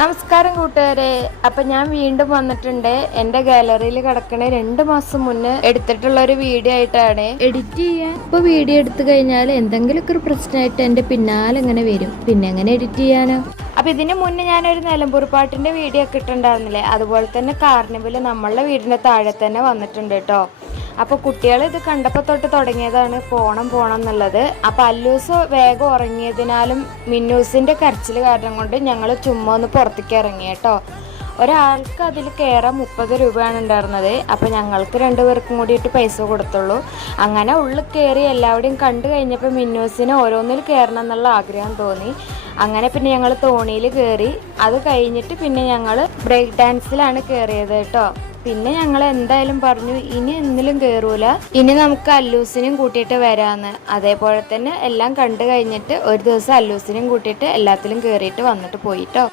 നമസ്കാരം കൂട്ടുകാരെ. അപ്പൊ ഞാൻ വീണ്ടും വന്നിട്ടുണ്ട്. എന്റെ ഗാലറിയിൽ കിടക്കണ 2 മാസം മുന്നേ എടുത്തിട്ടുള്ള ഒരു വീഡിയോ ആയിട്ടാണ്. എഡിറ്റ് ചെയ്യാൻ ഇപ്പൊ വീഡിയോ എടുത്തു കഴിഞ്ഞാൽ എന്തെങ്കിലുമൊക്കെ ഒരു പ്രശ്നമായിട്ട് എന്റെ പിന്നാലെ ഇങ്ങനെ വരും. പിന്നെ എങ്ങനെ എഡിറ്റ് ചെയ്യാനോ? അപ്പൊ ഇതിന് മുന്നേ ഞാനൊരു നിലമ്പൂർ പാട്ടിന്റെ വീഡിയോ ഒക്കെ ഇട്ടുണ്ടായിരുന്നില്ലേ, അതുപോലെ തന്നെ കാർണിവല് നമ്മളുടെ വീടിന്റെ താഴെ തന്നെ വന്നിട്ടുണ്ട് കേട്ടോ. അപ്പോൾ കുട്ടികൾ ഇത് കണ്ടപ്പോൾ തൊട്ട് തുടങ്ങിയതാണ് പോണം എന്നുള്ളത്. അപ്പോൾ അല്ലൂസ് വേഗം ഉറങ്ങിയതിനാലും മിന്നൂസിൻ്റെ കരച്ചിൽ കാരണം കൊണ്ട് ഞങ്ങൾ ചുമ്മാ ഒന്ന് പുറത്തേക്ക് ഇറങ്ങി കേട്ടോ. ഒരാൾക്ക് അതിൽ കയറാൻ 30 രൂപയാണ് ഉണ്ടായിരുന്നത്. അപ്പോൾ ഞങ്ങൾക്ക് 2 പേർക്കും കൂടിയിട്ട് പൈസ കൊടുത്തുള്ളൂ. അങ്ങനെ ഉള്ളിൽ കയറി എല്ലാവരുടെയും കണ്ടു കഴിഞ്ഞപ്പോൾ മിന്നൂസിന് ഓരോന്നിൽ കയറണം എന്നുള്ള ആഗ്രഹം തോന്നി. അങ്ങനെ പിന്നെ ഞങ്ങൾ തോണിയിൽ കയറി. അത് കഴിഞ്ഞിട്ട് പിന്നെ ഞങ്ങൾ ബ്രേക്ക് ഡാൻസിലാണ് കയറിയത് കേട്ടോ. പിന്നെ ഞങ്ങൾ എന്തായാലും പറഞ്ഞു ഇനി എന്തിലും കയറൂല, ഇനി നമുക്ക് അല്ലൂസിനും കൂട്ടിയിട്ട് വരാമെന്ന്. അതേപോലെ തന്നെ എല്ലാം കണ്ടു കഴിഞ്ഞിട്ട് ഒരു ദിവസം അല്ലൂസിനും കൂട്ടിയിട്ട് എല്ലാത്തിലും കയറിയിട്ട് വന്നിട്ട് പോയിട്ടോ.